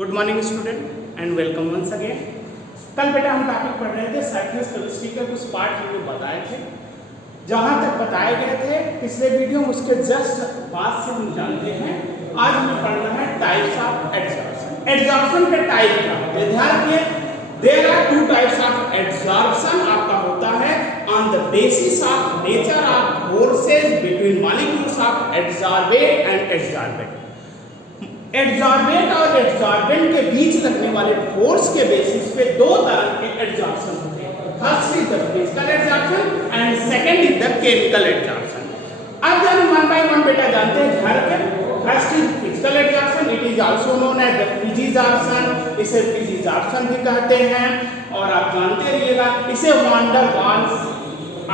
Good morning student and welcome once again. कल बेटा हम टॉपिक पढ़ रहे थे सरफेस केमिस्ट्री के कुछ पार्ट हमने बताए थे। जहां तक बताए गए थे पिछले वीडियो में उसके जस्ट बाद से हम जानते हैं आज हमें पढ़ना है टाइप्स ऑफ एडजॉर्प्शन। एडजॉर्प्शन के टाइप क्या होते हैं ध्यान रखिए। There are two types of adsorption आपका होता है on the basis of nature of forces between molecules of adsorbate and adsorbent. Adsorbent और एडजॉर्बेंट के बीच लगने वाले फोर्स के बेसिस पे दो तरह के एडजॉर्प्शन होते हैं। First is the physical adsorption and second is the chemical adsorption. अब जब वन बाय वन बेटा जानते हैं ध्यान रखें। First is physical adsorption, it is also known as the physisorption, इसे फिजिजॉर्प्शन भी कहते हैं और आप जानते रहिएगा इसे वान डर वाल्स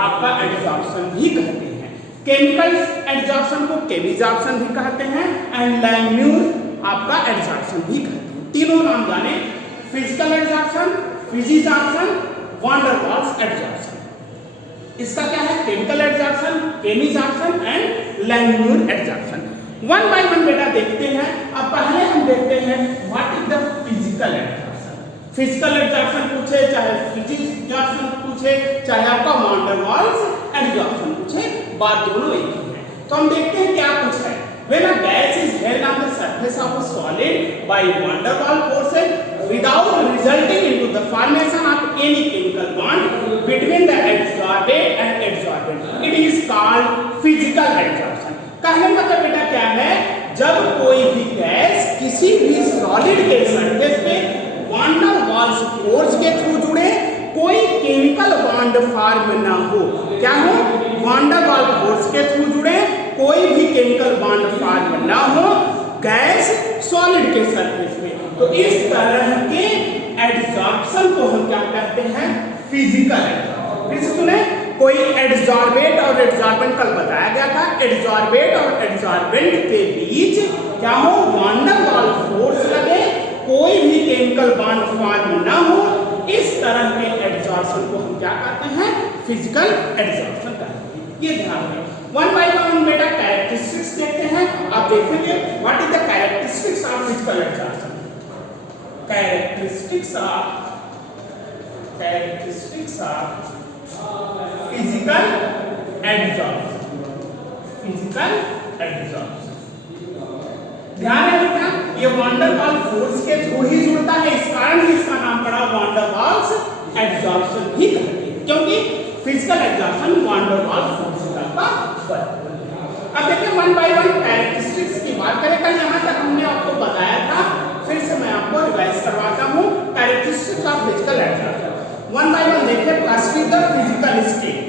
आपका एडजॉर्प्शन भी कहते हैं। केमिकल एडजॉर्प्शन को केमिजॉर्प्शन भी कहते हैं एंड लैम्यूर आपका एडजॉर्प्शन भी कहते हैं। तीनों नाम जाने, फिजिकल एडजॉर्प्शन, फिजिजॉर्प्शन, वान डर वाल्स एडजॉर्प्शन। इसका क्या है chemical adsorption, chemisorption and Langmuir adsorption. One by one बेटा देखते हैं। अब पहले हम देखते हैं what is the physical adsorption. Physical adsorption पूछे चाहे फिजिजॉर्प्शन पूछे चाहे आपका वान डर वाल्स एडजॉर्प्शन पूछे, बात दोनों एक ही है। तो हम देखते हैं क्या कुछ है। When a gas is held on the surface of a solid by van der Waals forces without resulting into the formation of any chemical bond between the adsorbate and adsorbent, it is called physical adsorption। कहने मतलब बेटा क्या है, जब कोई भी gas किसी भी सॉलिड के सरफेस पे van der Waals फोर्स के थ्रू जुड़े, कोई केमिकल बॉन्ड फॉर्म ना हो, क्या हो van der Waals फोर्स के थ्रू जुड़े, कोई भी केमिकल बॉन्ड फॉर्म ना हो गैस सॉलिड के सरफेस पे, तो इस तरह के एडजॉर्प्शन को हम क्या कहते हैं फिजिकल एडजॉर्प्शन। फिर से सुने, कोई एडजॉर्बेट और एडजॉर्बेंट कल बताया गया था। एडजॉर्बेट और एडजॉर्बेंट के बीच क्या हो van der Waals फोर्स लगे, कोई भी केमिकल बॉन्ड फॉर्म ना हो, इस तरह के एडजॉर्प्शन को हम क्या कहते हैं फिजिकल एडजॉर्प्शन कहते हैं। ये ध्यान रखें। वन बाय वन बेटा कैरेक्टरिस्टिक्स देखते हैं। आप देखेंगे what is the characteristics of physical adsorption. Characteristics of physical adsorption. Physical adsorption ध्यान है बेटा, ये van der Waals फोर्स के थ्रू ही जुड़ता है, इस कारण ही इसका नाम पड़ा van der Waals एडजॉर्प्शन भी कहते हैं, क्योंकि physical adsorption van der Waals force का अब देखिए वन बाय वन कैरेक्टरिस्टिक्स की बात करें। कल यहाँ तक हमने आपको बताया था, फिर से मैं आपको रिवाइज करवाता हूँ characteristics of physical adsorption. One by one देखिए। First is the physical state.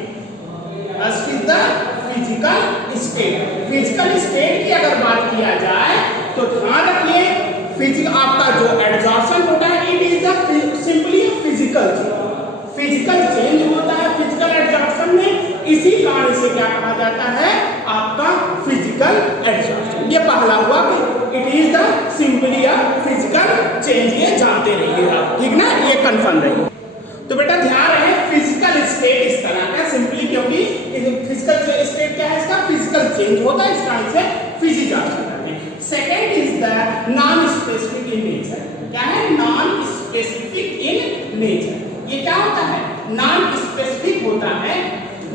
First is the physical state. Physical state की अगर बात किया जाए तो ध्यान रखिए फिजिकल आपका जो एडजॉर्प्शन होता है it is the simply physical change होता है फिजिकल एडजॉर्प्शन में, इसी कारण से क्या कहा जाता है आपका फिजिकल एडजॉर्प्शन। ये पहला हुआ कि it is the simply a physical change, ये जानते रहिएगा, ठीक ना, ये कंफर्म रहिए। तो बेटा ध्यान रहे फिजिकल स्टेट इस तरह का सिंपली, क्योंकि फिजिकल स्टेट क्या है इसका फिजिकल चेंज होता है, इस कारण से फिजिजॉर्प्शन करते हैं। Second is the non specific in nature. क्या है नॉन स्पेसिफिक इन नेचर। ये क्या होता है नॉन स्पेसिफिक होता है।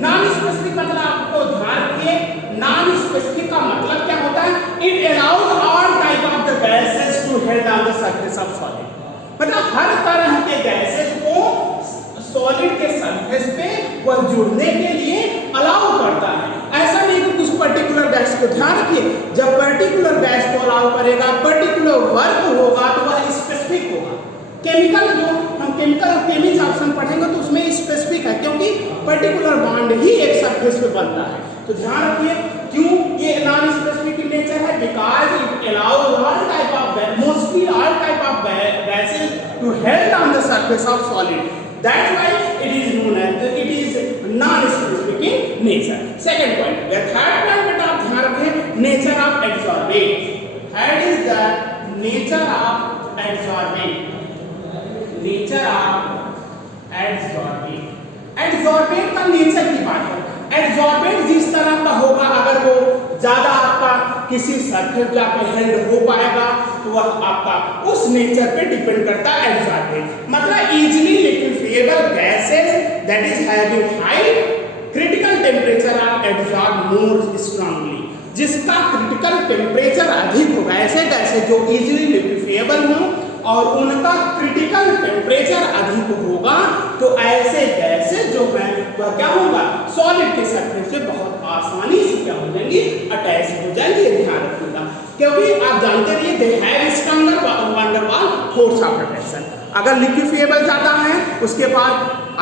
नॉन स्पेसिफिक मतलब आपको ध्यान रखिए, नॉन स्पेसिफिक का मतलब क्या होता है it allows all type of the gases to held on the surface of solid. मतलब हर तरह के गैसेस को सॉलिड के सरफेस पे वह जुड़ने के लिए अलाउ करता है। ऐसा नहीं कि कुछ पर्टिकुलर गैस को ध्यान रखिए, जब पर्टिकुलर गैस को अलाउ करेगा पर्टिकुलर वर्क होगा तो वह स्पेसिफिक होगा। केमिकल जो हम केमिकल और केमिजॉर्प्शन पढ़ेंगे तो उसमें स्पेसिफिक है, क्योंकि पर्टिकुलर बॉन्ड ही एक सरफेस पे बनता है। तो ध्यान रखिए क्यों ये नॉन स्पेसिफिक इन नेचर है, because it allows all type of mostly all type of gases to held on the surface of solid, that's why it is known as it is non specific in nature. Second point, the third point बेटा आप ध्यान रखें nature of adsorbent. Third is the nature of adsorbent. Nature of adsorbent. Adsorbent का nature की बात करें, एडसॉर्बेंट जिस तरह का होगा अगर वो ज्यादा आपका किसी सरफेस जाकर हेल्ड हो पाएगा तो वह आपका उस नेचर पे डिपेंड करता है एब्जॉर्बेंट। मतलब easily liquefiable gases that is having high critical temperature are absorb more strongly. जिसका क्रिटिकल टेम्परेचर अधिक होगा, ऐसे गैसेस जो इजीली लिक्विफिएबल हो और उनका क्रिटिकल टेम्परेचर अधिक होगा, तो ऐसे गैसेस जो है वह क्या होगा, सॉलिड के सरफेस से बहुत आसानी से क्या हो जाएंगी, अटैच हो जाएंगे। ध्यान रखिएगा, क्योंकि आप जानते रहिए they have stronger van der Waals force of attraction. अगर लिक्विफिएबल ज्यादा है उसके बाद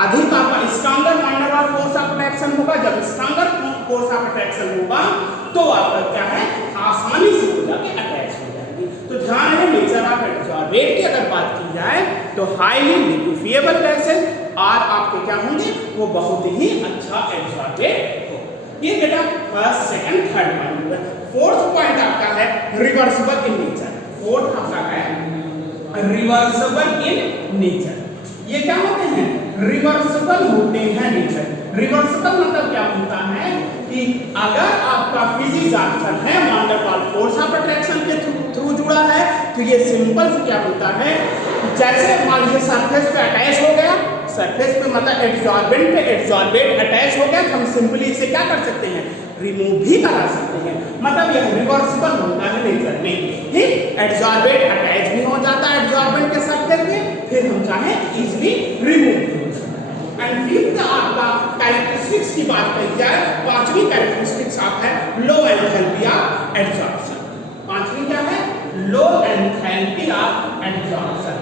अधिक आपका stronger van der Waals force of attraction होगा। जब स्ट्रॉन्गर फोर्स ऑफ अट्रैक्शन होगा तो आपका क्या है, आसानी से हो जाके अटैच हो जाएगी। तो ध्यान है नेचर ऑफ एब्जॉर्बेंट की अगर बात की जाए तो हाईली लिक्विफिएबल गैसेस और आपके क्या होंगे, वो बहुत ही अच्छा एब्जॉर्बेंट हो। ये बेटा फर्स्ट सेकंड थर्ड पॉइंट है। फोर्थ पॉइंट आपका है रिवर्सिबल इन नेचर। फोर्थ आपका है रिवर्सिबल इन नेचर। ये क्या होते हैं, रिवर्सिबल होते हैं नेचर। रिवर्सिबल मतलब क्या होता है कि अगर आपका फिजिक्स आंसर है van der Waals force of attraction के थ्रू जुड़ा है, तो ये सिंपल से क्या होता है, जैसे मान लीजिए सरफेस पे अटैच हो गया, सरफेस पे मतलब एब्जॉर्बेंट पे एब्जॉर्बेंट अटैच हो गया, तो हम सिंपली इसे क्या कर सकते हैं, रिमूव भी करा सकते हैं। मतलब यह रिवर्सिबल होता है नेचर में। ठीक, एब्जॉर्बेंट अटैच भी हो जाता है एब्जॉर्बेंट के सरफेस पे, फिर हम चाहे इजीली रिमूव भी हो जाता है। एंड फिफ्थ आपका कैरेक्टरिस्टिक्स की बात करी जाए, पांचवी कैरेक्टरिस्टिक्स आप है लो एंथैल्पी ऑफ एब्जॉर्प्शन। पांचवी क्या है, low enthalpy of absorption.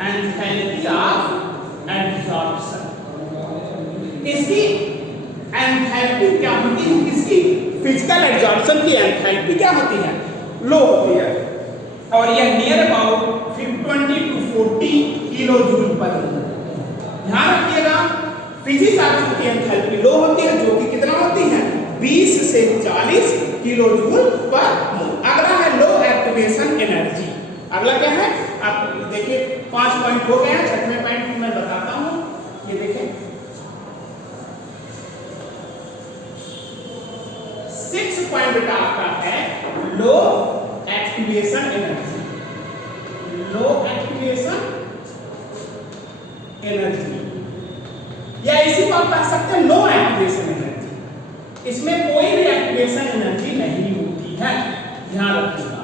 Enthalpy of absorption, इसकी एंथैल्पी क्या होती है, किसकी, फिजिकल एब्जॉर्प्शन की एंथैल्पी क्या होती है, लो होती है। और यह near about 20 to 40 kilo joule पर। ध्यान रखिएगा, फिजिक्स एब्जॉर्प्शन की एंथैल्पी लो होती है, जो कि कितना होती है, 20 से 40 किलो जूल पर मोल। अगला है लो एक्टिवेशन एनर्जी। अगला क्या है, आप देखिए 5 पॉइंट हो गए हैं, छठवें पॉइंट मैं बताता हूं। ये देखें 6 पॉइंट बेटा आपका है लो एक्टिवेशन एनर्जी। लो एक्टिवेशन एनर्जी या इसी को आप कह सकते हैं लो एक्टिवेशन एनर्जी। इसमें कोई भी एक्टिवेशन एनर्जी नहीं होती है। ध्यान रखिएगा,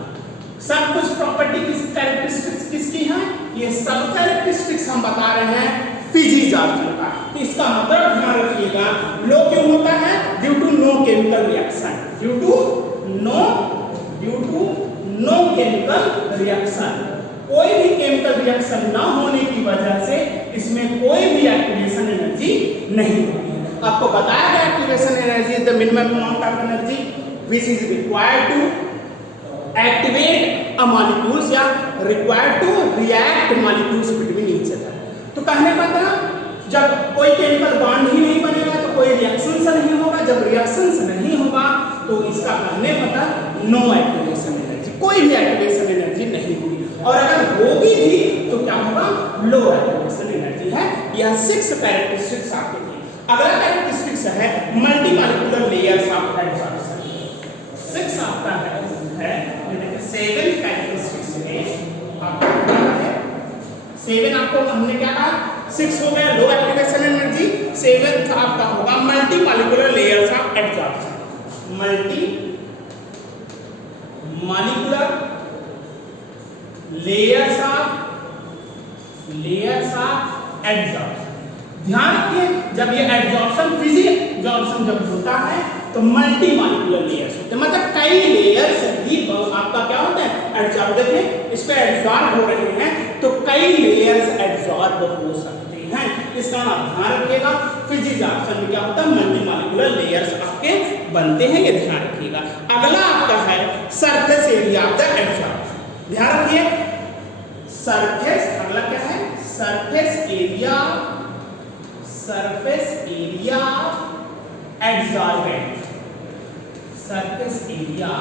सब कुछ प्रॉपर्टी कैरेक्टरिस्टिक्स किसकी है, ये सब कैरेक्टरिस्टिक्स हम बता रहे हैं फिजिक्स ऑब्जेक्ट का। इसका मतलब ध्यान रखिएगा, लो क्यों होता है, due to no chemical reaction. Due to no chemical reaction, कोई भी केमिकल रिएक्शन ना होने की वजह से इसमें कोई भी एक्टिवेशन एनर्जी नहीं होती है। आपको बताया गया activation energy is the minimum amount of energy which is required to activate a molecules या required to react molecules between each other. तो कहने का मतलब जब कोई केमिकल बॉन्ड ही नहीं बनेगा तो कोई रिएक्शन नहीं होगा। जब रिएक्शन नहीं होगा तो इसका कहने मतलब नो एक्टिवेशन एनर्जी, कोई भी एक्टिवेशन एनर्जी नहीं होगी। और अगर होगी भी तो क्या होगा, लो एक्टिवेशन एनर्जी है। यह 6 कैरेक्टरिस्टिक्स आपके थे। अगला कैरेक्टरिस्टिक्स है मल्टीमॉलिक्यूलर लेयर्स ऑफ एब्जॉर्प्शन। 6 आपका है 7 कैरेक्टरिस्टिक्स में आपका है 7। आपको हमने क्या कहा, 6 हो गया लो एक्टिवेशन एनर्जी, 7th आपका होगा multimolecular layers of absorption. Multi molecular layers of absorption. ध्यान रखिए, जब ये एब्जॉर्प्शन फिजिकल एब्जॉर्प्शन जब होता है तो मल्टी मॉलिक्यूलर लेयर्स होते हैं, मतलब कई लेयर्स भी आपका क्या होता है, एब्जॉर्ब। देखिए इस पे एब्जॉर्ब हो रहे हैं तो कई लेयर्स एब्जॉर्ब हो सकते हैं। इसका आप ध्यान रखिएगा, फिजिक्स एब्जॉर्प्शन में क्या होता है, मल्टी मॉलिक्यूलर लेयर्स आपके बनते हैं, ये ध्यान रखिएगा। अगला आपका है surface area of the absorption. ध्यान रखिए सरफेस, अगला क्या है, surface area absorbent. Surface area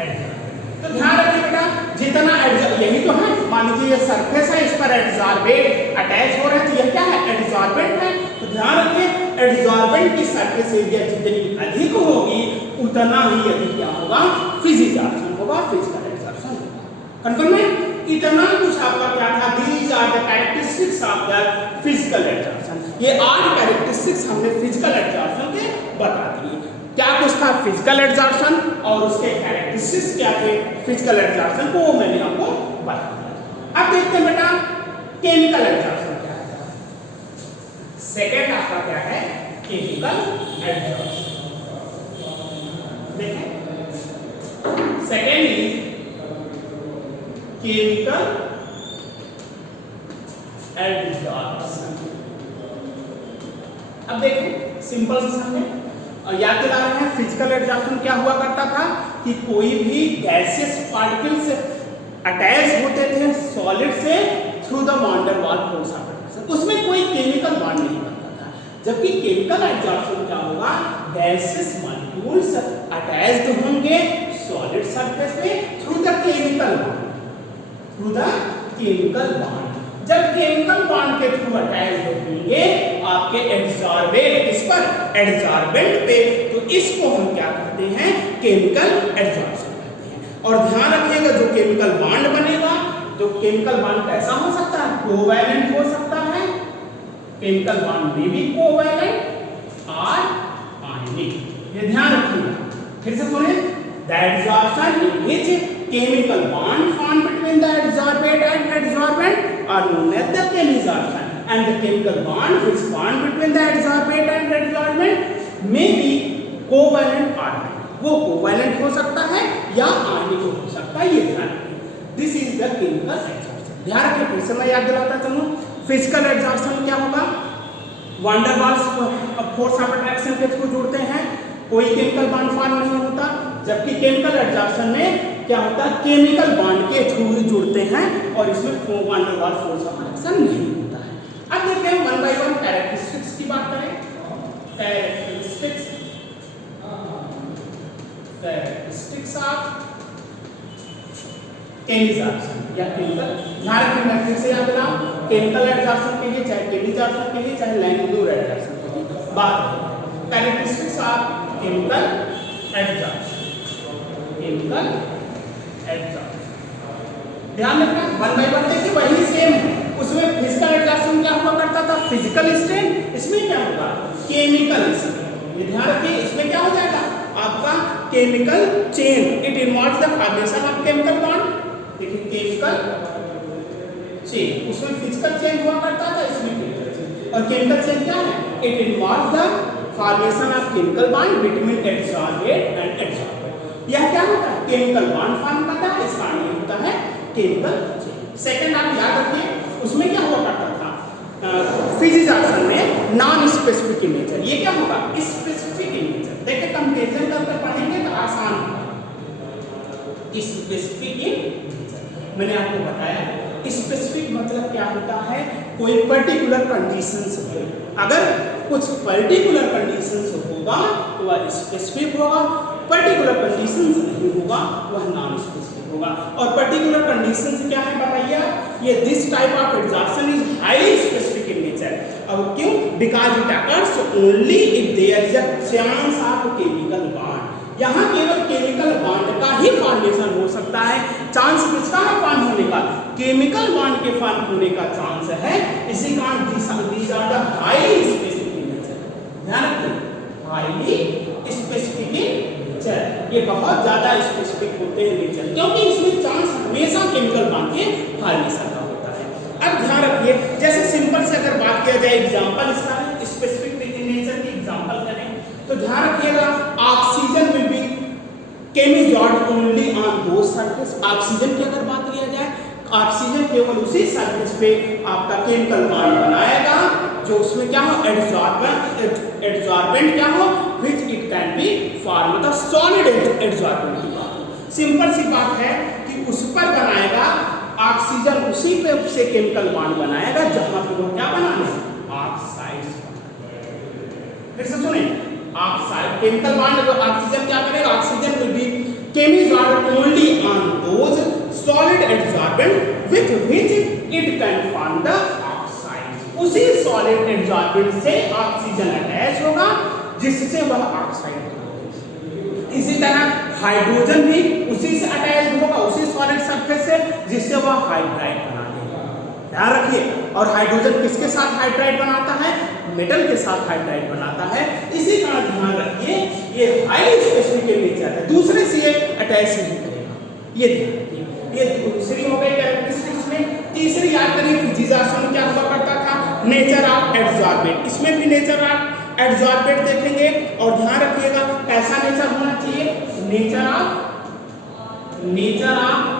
absorbent. तो ध्यान रखिए बेटा, जितना यही तो है, मान लीजिए ये सरफेस है, इस पर एब्जॉर्बेंट अटैच हो रहे हैं, तो यह क्या है, एब्जॉर्बेंट है। तो ध्यान रखिए एब्जॉर्बेंट की सरफेस एरिया जितनी अधिक होगी उतना ही अधिक क्या होगा, फिजिकल एब्जॉर्प्शन होगा, फिजिकल एब्जॉर्प्शन होगा। कंफर्म है? इतना कुछ आपका क्या था, these are the characteristics of the physical adsorption। ये 8 कैरेक्टरिस्टिक्स हमने फिजिकल एडजॉर्प्शन के बता दिए। क्या कुछ था फिजिकल एडजॉर्प्शन और उसके कैरेक्टरिस्टिक्स क्या थे फिजिकल एडजॉर्प्शन को, वो मैंने आपको बता दिया। अब देखते हैं बेटा केमिकल एडजॉर्प्शन क्या है। सेकेंड आपका क्या है, केमिकल एडजॉर्प्शन। देखें, सेकेंड इज केमिकल एडजॉर्प्शन। अब देखें सिंपल से समझें और याद दिला रहे हैं, फिजिकल एडजॉर्प्शन क्या हुआ करता था कि कोई भी गैसियस पार्टिकल्स अटैच होते थे सॉलिड से through the van der Waals force of attraction, उसमें कोई केमिकल बॉन्ड नहीं बनता था। जबकि केमिकल एडजॉर्प्शन क्या होगा, गैसियस मॉलिक्यूल्स अटैच्ड होंगे सॉलिड सरफेस पे through the chemical bond, through the chemical bond. जब केमिकल बॉन्ड के थ्रू अटैच होंगे आपके एडसॉर्बेंट, इस पर एडसॉर्बेंट पे, तो इसको हम क्या कहते हैं, केमिकल एडजॉर्प्शन कहते हैं। और ध्यान रखिएगा जो केमिकल बॉन्ड बनेगा, जो केमिकल बॉन्ड कैसा हो सकता है, कोवैलेंट हो सकता है, केमिकल बॉन्ड में भी कोवैलेंट और आयनिक। ये ध्यान रखिएगा। फिर से सुने, the adsorption in which chemical bond formed between the adsorbate and adsorbent are known as the chemisorption, and the chemical bond which formed between the adsorbate and adsorbent may be covalent or ionic। वो covalent हो सकता है या आयनिक हो सकता है, ये ध्यान रखिए। This is the chemical adsorption। ध्यान रखिए, फिर से मैं याद दिलाता चलूं, फिजिकल एडजॉर्प्शन क्या होगा, van der Waals force of attraction के थ्रू जुड़ते हैं, कोई केमिकल बॉन्ड फॉर्म नहीं होता। जबकि केमिकल एडजॉर्प्शन में क्या होता है, केमिकल बॉन्ड के थ्रू ही जुड़ते हैं और इसमें van der Waals force of attraction नहीं होता है। अब देखते हैं वन बाय वन कैरेक्टरिस्टिक्स की बात करें। कैरेक्टरिस्टिक्स ऑफ केमिसॉर्प्शन या केमिकल, ध्यान रखिए फिर से याद दिलाऊं, केमिकल एडजॉर्प्शन के लिए चाहे केमिसॉर्प्शन के लिए चाहे लैंगुर एडजॉर्प्शन के लिए बात characteristics of chemical adsorption, chemical adsorption. ध्यान रखना वन बाय वन देखिए वही सेम है। उसमें फिजिकल एडजॉर्प्शन क्या हुआ करता था, फिजिकल स्ट्रेन, इसमें क्या होगा, केमिकल स्ट्रेन। ये ध्यान रखिए, इसमें क्या हो जाएगा आपका chemical chain, it involves the formation of chemical bond. देखिए केमिकल चेन, उसमें फिजिकल चेन हुआ करता था, इसमें केमिकल चेन। और केमिकल चेन क्या है, it involves the formation of chemical bond between adsorbate and adsorbent. यह क्या होता है, केमिकल बॉन्ड फॉर्म करता है, इसका नाम होता है केमिकल चेन। सेकंड आप याद रखिए, उसमें क्या हुआ करता था फिजिसॉर्प्शन में, नॉन स्पेसिफिक इन नेचर। ये क्या होगा, स्पेसिफिक इन नेचर। देखिए कंपैरिजन करके पढ़ेंगे तो आसान होगा। स्पेसिफिक इन नेचर मैंने आपको बताया, स्पेसिफिक मतलब क्या होता है, कोई पर्टिकुलर कंडीशंस है, अगर कुछ पर्टिकुलर कंडीशंस होगा तो वह स्पेसिफिक होगा, पर्टिकुलर कंडीशंस नहीं होगा वह नॉन स्पेसिफिक होगा। और पर्टिकुलर कंडीशंस क्या है बताइए, ये this type of adsorption is highly specific in nature. अब क्यों, because it occurs only if there is a chance of chemical bond. यहाँ केवल केमिकल बॉन्ड का ही फॉर्मेशन हो सकता है। चांस किसका है फॉर्म होने का, केमिकल बॉन्ड के फॉर्म होने का चांस है। इसी कारण these are the highly specific in nature. ध्यान रखिए, हाईली स्पेसिफिक इन नेचर, ये बहुत ज्यादा स्पेसिफिक होते हैं नेचर, क्योंकि इसमें चांस हमेशा केमिकल बॉन्ड के फॉर्मेशन का होता है। अब ध्यान रखिए, जैसे सिंपल से अगर बात किया जाए एग्जांपल इसका स्पेसिफिक इन नेचर की एग्जांपल करें तो ध्यान रखिएगा, oxygen will be chemisorbed only on those surface. Oxygen की अगर बात किया जाए, ऑक्सीजन केवल उसी सरफेस पे आपका केमिकल बॉन्ड बनाएगा जो उसमें क्या हो, एडसॉर्बेंट क्या हो, which it can be form, मतलब सॉलिड एडसॉर्बेंट की बात। सिंपल सी बात है कि उस पर बनाएगा ऑक्सीजन, उसी पे से केमिकल बॉन्ड बनाएगा जहां पे वो क्या बनाना है, ऑक्साइड। फिर से सुने, ऑक्साइड केमिकल बॉन्ड, जो ऑक्सीजन क्या करेगा, oxygen will be chemisorbed only on those solid adsorbent with which it can form the oxide. उसी सॉलिड एडसॉर्बेंट से ऑक्सीजन अटैच होगा जिससे वह ऑक्साइड। इसी तरह हाइड्रोजन भी उसी से अटैच होगा, उसी सॉलिड सरफेस से जिससे वह हाइड्राइड बना देगा। ध्यान रखिए। और हाइड्रोजन किसके साथ हाइड्राइड बनाता है? मेटल के साथ हाइड्राइड बनाता है। इसी कारण ध्यान रखिए ये हाई स्पेसिफिक इन नेचर है, दूसरे से ये अटैच नहीं करेगा। ये ध्यान रखिए। ये दूसरी हो गई कैरेक्टरिस्टिक्स में। तीसरी याद करिए फिजिजाशन में क्या हुआ करता था? Nature of adsorbent. इसमें भी नेचर ऑफ एडजॉर्बेंट देखेंगे और ध्यान रखिएगा कैसा नेचर होना चाहिए? Nature of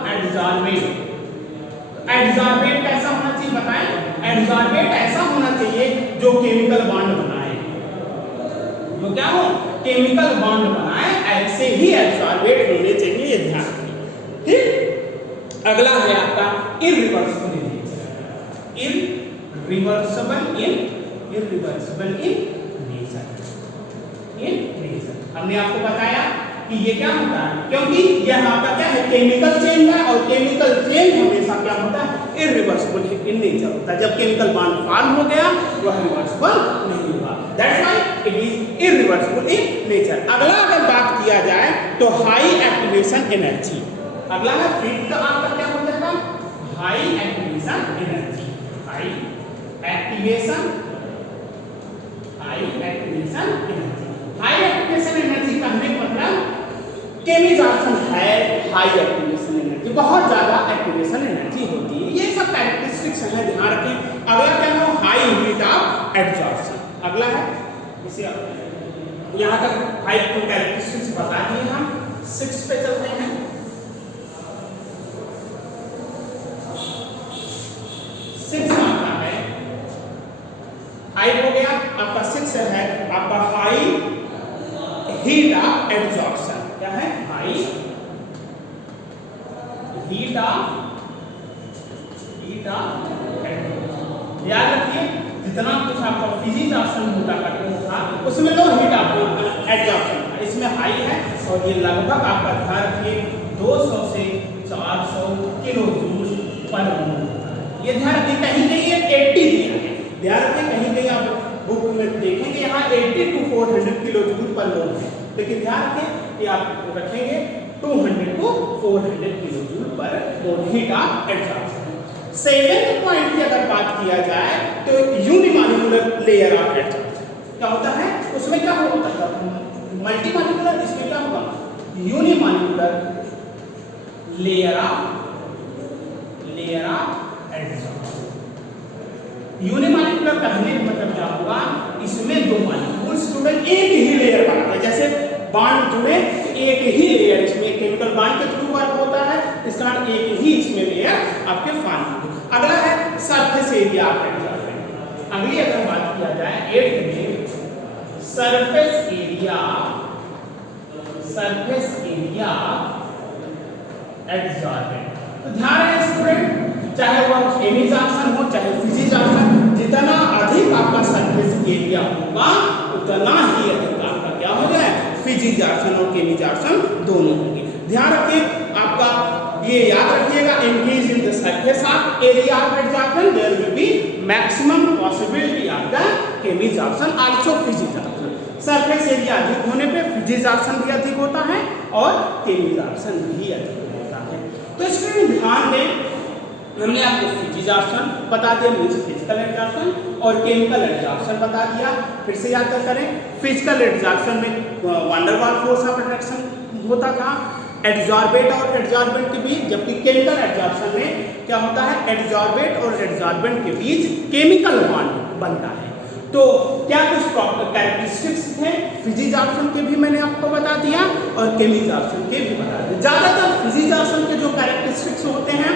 adsorbent. एडजॉर्बेंट कैसा होना चाहिए बताएं? एडजॉर्बेंट ऐसा होना चाहिए जो केमिकल बॉन्ड बनाए। जो क्या हो? केमिकल बॉन्ड बनाए, ऐसे ही एडजॉर्बेंट होने चाहिए। ये ध्यान रखिए। ठीक। अगला है आपका irreversible in nature. Irreversible in nature. हमने आपको बताया कि ये क्या होता है, क्योंकि यह आपका क्या है? केमिकल चेंज है, और केमिकल चेंज हमेशा क्या होता है? इररिवर्सिबल इन नेचर होता है। जब केमिकल बॉन्ड फॉर्म हो गया वह रिवर्सिबल नहीं हुआ। That's why it is irreversible in nature. अगला अगर बात किया जाए तो हाई एक्टिवेशन एनर्जी। अगला है फिफ्थ आपका क्या हो जाएगा? High activation energy. High activation energy. High activation energy कहने का मतलब केमिजाशन है हाई एक्टिवेशन एनर्जी, बहुत ज्यादा एक्टिवेशन एनर्जी होती है। ये सब कैरेक्टरिस्टिक्स है, ध्यान रखें। अगला क्या है? High heat of absorption. अगला है इसे यहाँ तक हाई कैरेक्टरिस्टिक्स बता दिए हम। 6 पे चलते हैं। 6 आता है हाई हो गया आपका। 6 है आपका हाई हीट ऑफ एब्जॉर्प्शन। क्या है? हाई हीट ऑफ याद रखिए जितना कुछ आपका फिजिजाशन होता था उसमें लो हीट ऑफ एब्जॉर्प्शन था, इसमें हाई है। और ये लगभग आपका ध्यान रखिए 200 से 400 किलो जूल पर मोल होता है। ये ध्यान रखिए। कहीं कहीं ये 80 दिया है, ध्यान रखिए। कहीं कहीं आप बुक में देखेंगे यहाँ 80 to 400 किलो जूल पर मोल है, लेकिन ध्यान रखें कि आप रखेंगे 200 to 400 किलो जूल पर मोल heat of absorption. Second point की अगर बात किया जाए तो यूनिमॉलिक्यूलर लेयर ऑफ एब्जॉर्प्शन क्या होता है? उसमें क्या होता है? मल्टीमॉलिक्यूलर। इसमें क्या होगा? Unimolecular layer of absorption. Unimolecular कहने का मतलब क्या होगा? इसमें दो मॉलिक्यूल्स जुड़े एक ही लेयर बनाते हैं। जैसे बॉन्ड जुड़े एक ही लेयर, इसमें केमिकल बॉन्ड के थ्रू वर्क होता है, इस कारण एक ही इसमें लेयर आपके फॉर्म होगी। अगला है सरफेस एरिया ऑफ एब्जॉर्बेंट। अगली अगर बात किया जाए 8 में सरफेस एरिया एब्जॉर्बेंट। तो ध्यान रहे स्टूडेंट, चाहे वह केमिजाशन हो चाहे फिजिजाशन, जितना अधिक आपका सरफेस एरिया होगा उतना ही अधिक आपका क्या हो जाए? फिजिजाशन और केमिजाशन दोनों होंगे। ध्यान रखिए आपका ये याद रखिएगा, increase in the surface of area of absorption there will be maximum possibility of the chemisation also physisation. Surface area अधिक होने पे फिजिजाशन भी अधिक होता है और केमिजाशन भी अधिक होता है। तो इसमें ध्यान दें, हमने आपको फिजिजाशन बता दिया, मींस फिजिकल एब्जॉर्प्शन, और केमिकल एब्जॉर्प्शन बता दिया। फिर से याद करें, फिजिकल एब्जॉर्प्शन में van der Waals force of attraction होता था एड्जॉर्बेट और एड्जॉर्बेंट के बीच, जबकि केमिकल एब्जॉर्प्शन में क्या होता है? एड्जॉर्बेट और एड्जॉर्बेंट के बीच केमिकल बॉन्ड बनता है। तो क्या कुछ कैरेक्टरिस्टिक्स थे फिजिजाशन के भी मैंने आपको बता दिया और केमिजाशन के भी बता दिया। ज्यादातर फिजिजाशन के जो कैरेक्टरिस्टिक्स होते हैं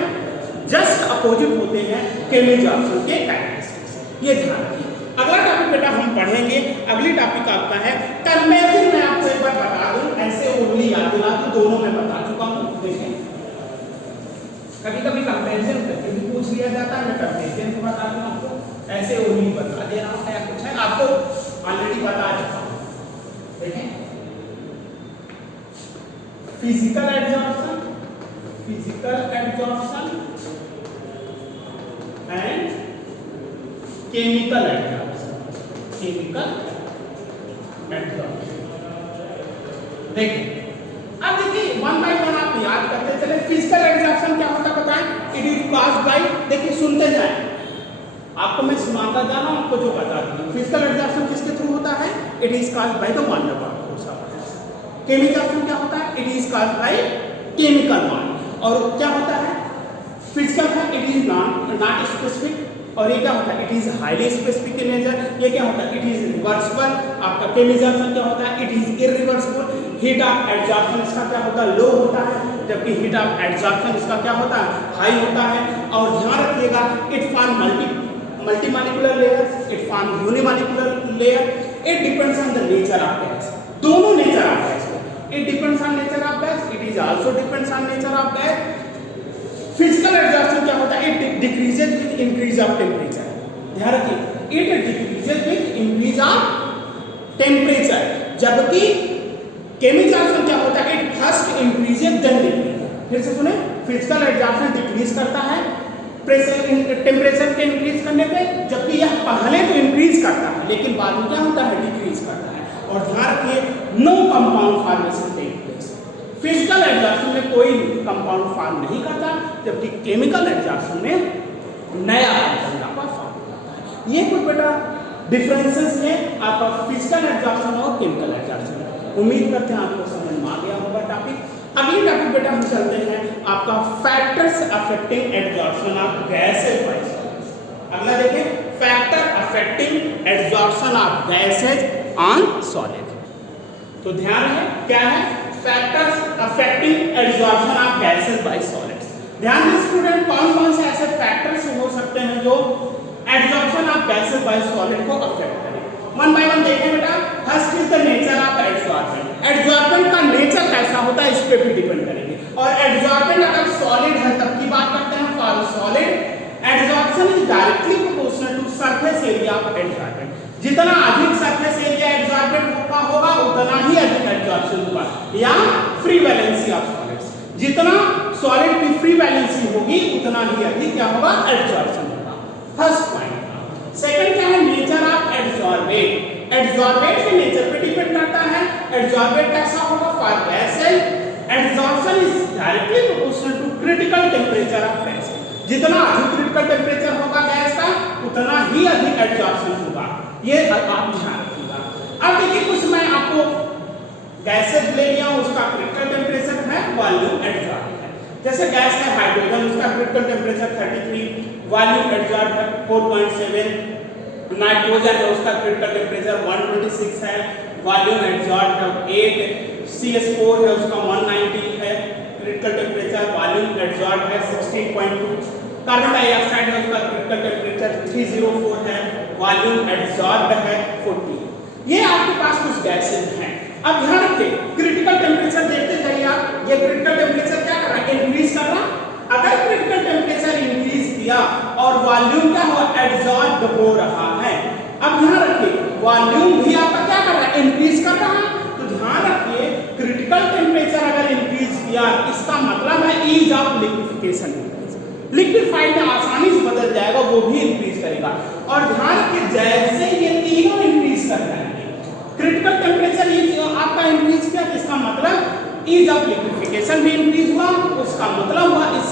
जस्ट अपोजिट होते हैं केमिजाशन के कैरेक्टरिस्टिक्स। ये ध्यान रखिए। अगला टॉपिक बेटा हम पढ़ेंगे, अगली टॉपिक आपका है कंपैरिजन। मैं आपको एक बार बता दूं, ऐसे ओनली याद दिला दूं, दोनों में बता चुका हूं। देखें, कभी कभी कंपैरिजन करके भी पूछ लिया जाता है, मैं कंपैरिजन को बता दूं आपको, ऐसे ओनली बता दे रहा हूं, क्या कुछ है आपको ऑलरेडी बता चुका हूं। देखें, physical absorption and chemical absorption. देखिए, अब देखिए वन बाय वन आप याद करते चले। फिजिकल एग्जॉर्शन क्या होता है बताएं? इट इज कॉज्ड बाय, देखिए सुनते जाए, आपको मैं सुनाता जा रहा हूं, आपको जो बता दूं। फिजिकल एग्जॉर्शन किसके थ्रू होता है? It is caused by the one part force of inertia. Chemical exhaustion क्या होता है? It is caused by chemical one. और क्या होता है? फिजिकल है, इट इज नॉट स्पेसिफिक, और ये क्या होता है? It is highly specific in nature. ये क्या होता है? It is reversible. आपका केमिकल क्या होता है? It is irreversible. Heat of absorption इसका क्या होता है? लो होता है, जबकि हीट ऑफ एब्जॉर्प्शन इसका क्या होता है? हाई होता है। और ध्यान रखिएगा, it form multi molecular layers, it form unimolecular layer. It depends on the nature of gas, दोनों nature of gas. It depends on nature of gas, it is also depends on nature of gas. Physical adsorption क्या होता है? It decreases with increase of temperature. It रखिए, with decreases with increase of टेम्परेचर, जबकि chemical adsorption क्या होता है? It first increases then decrease. फिर से सुने, फिजिकल एग्जॉर्प्शन डिक्रीज करता है प्रेशर टेम्परेचर के इंक्रीज करने पे, जबकि यह पहले तो इंक्रीज करता है लेकिन बाद में क्या होता है? डिक्रीज करता है। और ध्यान रखिए, no compound formation take place. Physical adsorption में कोई कंपाउंड फॉर्म नहीं करता, जबकि केमिकल एग्जॉर्प्शन में नया कंपाउंड आपका फॉर्म करता है। ये कुछ बेटा डिफरेंसेस है आपका फिजिकल एग्जॉर्प्शन और केमिकल एग्जॉर्प्शन। उम्मीद करते हैं आपको समझ में आ गया होगा टॉपिक। अगली टॉपिक बेटा हम चलते हैं आपका factors affecting absorption of gases by solids. अगला देखिए, factor affecting absorption of gases on solid. तो ध्यान है क्या है? Factors affecting absorption of gases by solids. ध्यान दें स्टूडेंट, कौन कौन से ऐसे फैक्टर्स हो सकते हैं जो absorption of gases bye solid को अफेक्ट करें? वन बाय वन देखें बेटा। First is the nature of absorption. Absorption का नेचर कैसा होता है इस पे भी डिपेंड करेंगे। और एब्जॉर्प्शन अगर सॉलिड है तब की बात करते हैं। For solid absorption is directly proportional to surface area of absorption. जितना अधिक सरफेस एरिया एब्जॉर्प्शन होगा उतना ही अधिक एब्जॉर्प्शन होगा, या फ्री वैलेंसी ऑफ सॉलिड्स। जितना सॉलिड की फ्री वैलेंसी होगी उतना ही अधिक क्या होगा? एब्जॉर्प्शन होगा। First point. सेकंड क्या है? Nature of absorbate. एब्जॉर्बेट के नेचर पे डिपेंड करता है। एब्जॉर्बेट कैसा होगा? For gases absorption is directly proportional to critical temperature of gas. जितना अधिक क्रिटिकल टेम्परेचर होगा गैस का उतना ही अधिक एब्जॉर्प्शन होगा। ये आप ध्यान रखिएगा। अब देखिए, कुछ मैं आपको गैसेज ले लिया हूं, उसका क्रिटिकल टेम्परेचर है, वॉल्यूम एब्जॉर्ब है। जैसे गैस है हाइड्रोजन, उसका क्रिटिकल टेम्परेचर 33, वॉल्यूम एब्जॉर्ब है 4.7। नाइट्रोजन है, उसका क्रिटिकल टेम्परेचर 126 है, वॉल्यूम एब्जॉर्ब है 8। CH4 है, उसका 190 है, क्रिटिकल टेम्परेचर, वॉल्यूम एब्जॉर्ब है 16.2। कार्बन डाइऑक्साइड है, उसका क्रिटिकल टेम्परेचर 304 है, वॉल्यूम एब्जॉर्ब है 40। ये आपके पास कुछ गैसेज हैं। अब ध्यान रखिए, क्रिटिकल टेम्परेचर देखते जाइए आप। ये क्रिटिकल टेम्परेचर क्या कर रहा है? इंक्रीज कर रहा। अगर क्रिटिकल टेम्परेचर इंक्रीज किया और वॉल्यूम क्या हो? एब्जॉर्ब हो रहा है। अब ध्यान रखिए, वॉल्यूम भी आपका क्या कर रहा है? इंक्रीज कर रहा है। तो ध्यान रखिए, क्रिटिकल टेम्परेचर अगर इंक्रीज किया इसका मतलब है ईज ऑफ लिक्विफिकेशन। लिक्विफाइड में आसानी से बदल जाएगा, वो भी इंक्रीज करेगा। और ध्यान रखिए, जैसे ये तीनों इंक्रीज कर जाएंगे, क्रिटिकल टेम्परेचर आपका इंक्रीज किया, इसका मतलब ईज ऑफ लिक्विफिकेशन भी इंक्रीज हुआ, उसका मतलब हुआ इस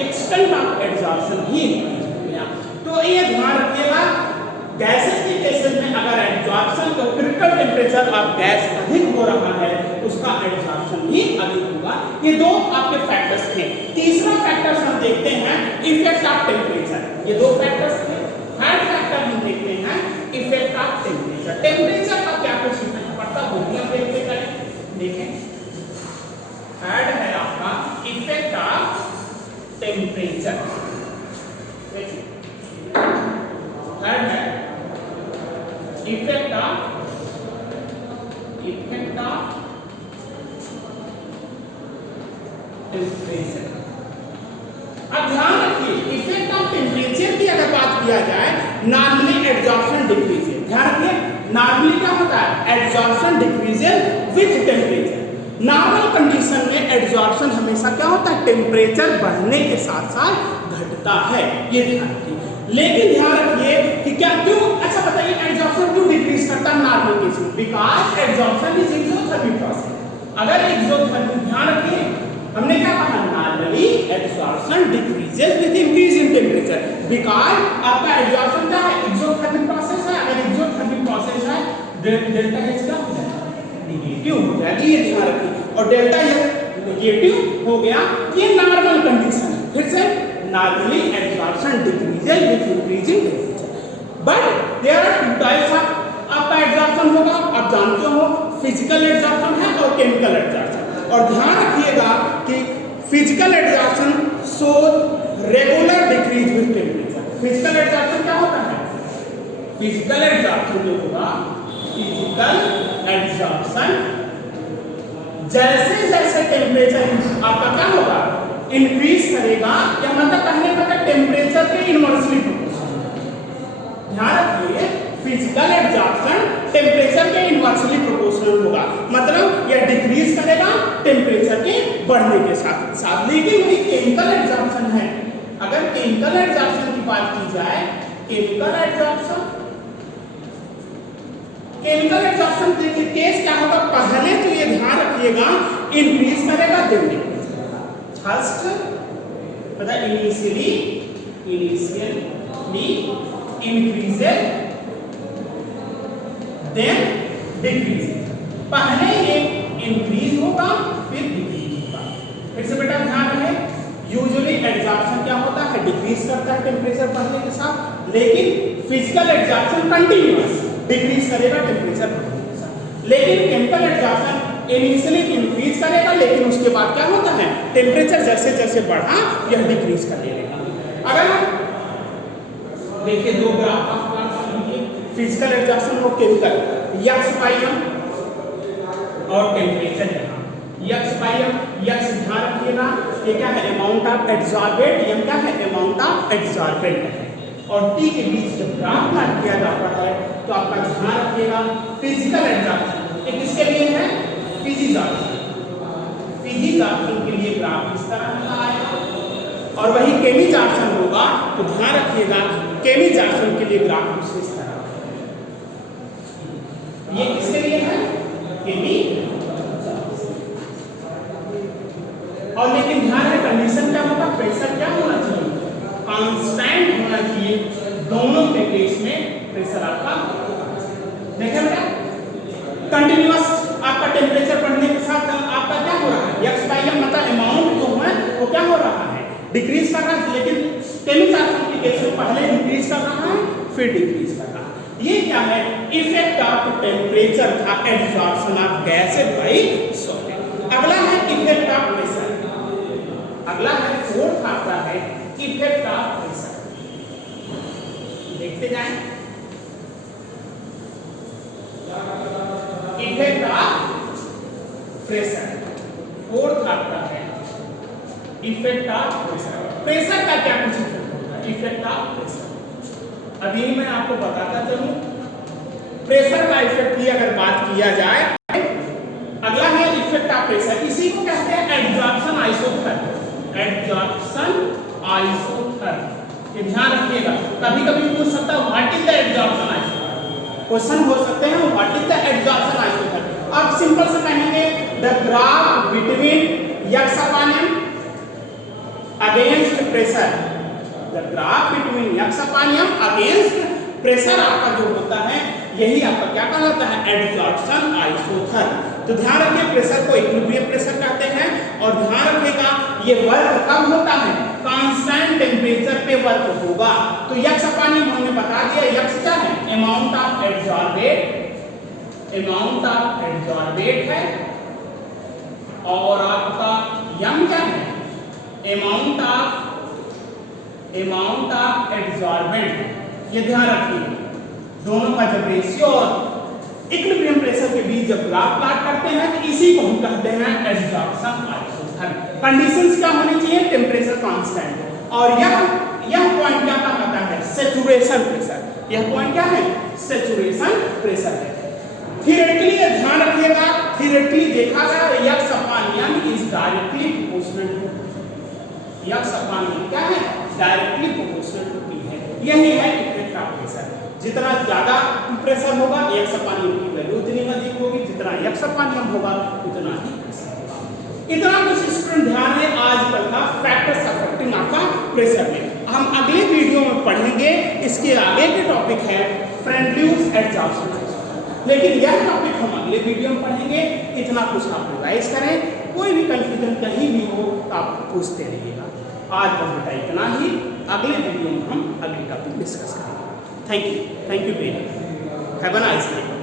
एक्सटेंट ऑफ एब्जॉर्प्शन भी इंक्रीज हो गया। तो ये ध्यान रखिएगा, गैसेस के केसेस में अगर एब्जॉर्प्शन का क्रिटिकल टेम्परेचर ऑफ गैस अधिक हो रहा है, उसका एब्जॉर्प्शन भी अधिक होगा। ये दो आपके फैक्टर्स थे। तीसरा फैक्टर्स हम देखते हैं इफेक्ट ऑफ टेम्परेचर। ये दो फैक्टर्स थे। थर्ड फैक्टर हम देखते हैं इफेक्ट ऑफ टेम्परेचर। टेम्परेचर का क्या कुछ इफेक्ट पड़ता है वो भी हम देखते हैं। देखें, थर्ड है आपका इफेक्ट ऑफ टेम्परेचर। थर्ड है इफेक्ट ऑफ टेम्परेचर। अब ध्यान रखिए, इफेक्ट ऑफ टेम्परेचर की अगर बात किया जाए, नॉर्मली एब्जॉर्प्शन डिक्रीजेस। ध्यान रखिए, नॉर्मली क्या होता है? Absorption decreases with temperature. Normal condition में एब्जॉर्प्शन हमेशा क्या होता है? टेम्परेचर बढ़ने के साथ साथ घटता है। ये ध्यान रखिए। लेकिन ध्यान रखिए कि क्या क्यों, अच्छा बताइए, एब्जॉर्प्शन क्यों डिक्रीज करता है नॉर्मल केस में? Because absorption is exothermic process. अगर एक्सोथर्मिक, ध्यान रखिए हमने क्या कहा, normally absorption decreases with increase in temperature, because आपका एब्जॉर्प्शन क्या है, एक्सोथर्मिक प्रोसेस है। अगर एक्सोथर्मिक प्रोसेस है डेल्टा एच क्या हो जाएगा, नेगेटिव हो जाएगा, ये ध्यान रखिए। और डेल्टा एच नेगेटिव हो गया, ये नॉर्मल कंडीशन है। फिर से normally absorption decreases with increasing temperature, but there are two types of आपका एब्जॉर्प्शन होगा, आप जानते हो फिजिकल एब्जॉर्प्शन है और केमिकल एब्जॉर्प्शन। और ध्यान रखिएगा कि physical absorption show regular decrease with temperature. Physical absorption क्या होता है, फिजिकल एब्जॉर्प्शन जो होगा, फिजिकल एब्जॉर्प्शन जैसे जैसे टेम्परेचर आपका क्या होगा, इंक्रीज करेगा, या मतलब कहने का टेम्परेचर के इनवर्सली प्रोपोर्शनल। ध्यान रखिए फिजिकल एब्जॉर्प्शन टेम्परेचर के इनवर्सली प्रोपोर्शनल होगा, मतलब यह डिक्रीज करेगा टेम्परेचर के बढ़ने के साथ साथ। लेकिन वही केमिकल एब्जॉर्प्शन है, अगर केमिकल एब्जॉर्प्शन की बात की जाए, केमिकल एब्जॉर्प्शन देखिए केस क्या होगा, पहले तो ये ध्यान रखिएगा इंक्रीज करेगा देन डिक्रीज करेगा। फर्स्ट पता इनिशियली इंक्रीजेस देन डिक्रीज, पहले ये इंक्रीज होगा फिर डिक्रीज होगा। फिर से बेटा ध्यान रहे, यूजुअली एब्जॉर्प्शन क्या होता है, डिक्रीज करता है टेम्परेचर बढ़ने के साथ, लेकिन फिजिकल एब्जॉर्प्शन कंटिन्यूअस डिक्रीज करेगा टेम्परेचर बढ़ने के साथ। लेकिन केमिकल एब्जॉर्प्शन इनिशियली इंक्रीज करेगा, लेकिन उसके बाद क्या होता है, टेम्परेचर जैसे जैसे बढ़ा यह डिक्रीज कर लेगा। अगर हम देखिए दो ग्राफ फिजिकल एब्जॉर्प्शन और केमिकल, यक्स बाई एम और टेम्परेचर यहाँ यक्स बाई एम, यक्स ध्यान रखिएगा ये क्या है, अमाउंट ऑफ एब्जॉर्बेंट, एम क्या है, अमाउंट ऑफ एब्जॉर्बेंट है। और टी के बीच जब ग्राफ प्लॉट किया जाता है तो आपका ध्यान रखिएगा फिजिकल एब्जॉर्प्शन ये किसके लिए है, फिजिजॉर्प्शन के लिए ग्राफ इस तरह का आएगा, और वही केमिजॉर्प्शन होगा तो ध्यान रखिएगा केमिजॉर्प्शन के लिए ग्राफ कुछ इस तरह। ये किसके लिए है, केमी। और लेकिन ध्यान है कंडीशन क्या होगा, प्रेशर क्या होना चाहिए, कांस्टेंट होना चाहिए। दोनों के केस में प्रेशर आपका देखें बेटा कंटिन्यूअस आपका टेम्परेचर बढ़ने के साथ आपका क्या हो रहा है, एक्स बाई एम मतलब अमाउंट जो है वो क्या हो रहा है, डिक्रीज कर रहा है। लेकिन केमिजॉर्प्शन के केस में पहले इंक्रीज कर रहा है फिर डिक्रीज कर रहा है। ये क्या है, इफेक्ट ऑफ टेम्परेचर का absorption of gases bye solid. अगला है इफेक्ट ऑफ प्रेशर, अगला है फोर्थ आता है इफेक्ट ऑफ प्रेशर। देखते जाएं इफेक्ट ऑफ प्रेशर, फोर्थ आता है इफेक्ट ऑफ प्रेशर। प्रेशर का क्या कुछ इफेक्ट होता है, इफेक्ट ऑफ प्रेशर अभी मैं आपको बताता चलूं। प्रेशर का इफेक्ट की अगर बात किया जाए, अगला है इफेक्ट ऑफ प्रेशर, इसी को कहते हैं एब्जॉर्प्शन आइसोथर्म। एब्जॉर्प्शन आइसोथर्म ये ध्यान रखिएगा, कभी कभी पूछ सकता है what is the absorption isotherm, question हो सकते हैं what is the absorption isotherm. आप सिंपल से कहेंगे the graph between x upon am against pressure, the graph between x upon am against pressure आपका जो होता है यही आपका क्या कहलाता है, एब्जॉर्प्शन आइसोथर्म। तो ध्यान रखिए प्रेशर को इक्विलिब्रियम प्रेशर कहते हैं, और ध्यान रखिएगा ये वर्क कब होता है, कांस्टेंट टेम्परेचर पे वर्क होगा। तो एक्स अपॉन एम हमने बता दिया, एक्स क्या है, अमाउंट ऑफ एब्जॉर्बेट है, और आपका यम क्या है, अमाउंट ऑफ एब्जॉर्बेंट। ये ध्यान रखिए दोनों का जब रेशियो और इक्विलिब्रियम प्रेशर के बीच जब ग्राफ प्लॉट करते हैं तो इसी को हम कहते हैं एब्जॉर्प्शन आइसोथर्म। कंडीशंस क्या होनी चाहिए, टेम्परेचर कांस्टेंट, और यह पॉइंट क्या कहलाता है, सैचुरेशन प्रेशर। यह पॉइंट क्या है, सैचुरेशन प्रेशर है। थियोरेटिकली ध्यान रखिएगा, थियोरेटिकली देखा गया x upon m is directly proportional to, x upon m क्या है, डायरेक्टली प्रोपोर्शनल टू पी है। यही है इफेक्ट ऑफ प्रेशर। जितना ज्यादा प्रेशर होगा एक्स अपॉन एम की वैल्यू उतनी अधिक होगी, जितना एक्स अपॉन एम होगा उतना ही इतना कुछ स्टूडेंट ध्यान है आजकल का फैक्टर्स अफेक्टिंग आपका प्रेशर में। हम अगले वीडियो में पढ़ेंगे, इसके आगे के टॉपिक है फ्रेंडलीज एग्जॉस्ट, लेकिन यह टॉपिक हम अगले वीडियो में पढ़ेंगे। इतना कुछ आप रिवाइज करें, कोई भी कंफ्यूजन कहीं भी हो तो आप पूछते रहिएगा। आज बस बेटा इतना ही, अगले वीडियो में हम अगले टॉपिक डिस्कस करेंगे। Thank you very much, have a nice day.